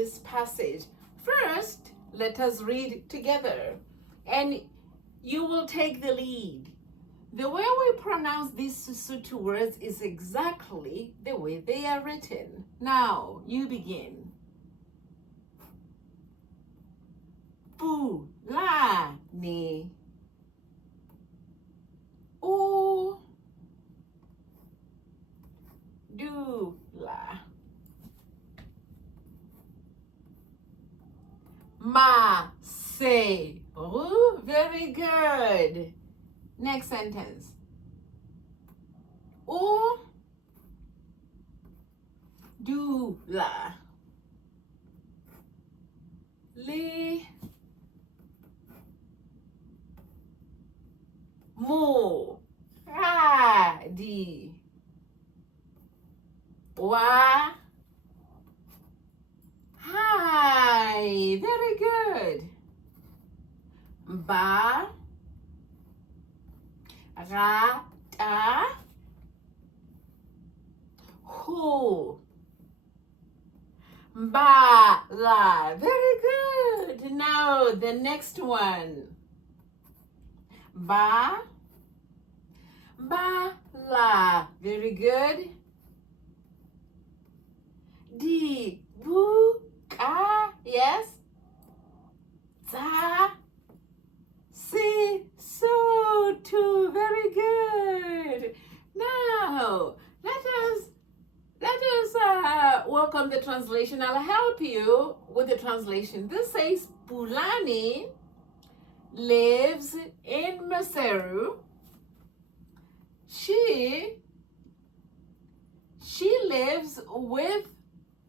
this passage. First, let us read together, and you will take the lead. The way we pronounce these Sesotho words is exactly the way they are written. Now, you begin. Pulani. O. Dula. Maseru. Very good. Next sentence. O. Dula. Le. Mo. Radi. Wa. Hi. Very good. Ba. Ra. Ta. Ho. Ba. La. Very good. Now the next one. Ba. Ba. La. Very good. Di. Bu. Ka. Yes. Za. Si. So. To. Very good. Now let us work on the translation. I'll help you with the translation. This says Pulani lives in Maseru. She lives with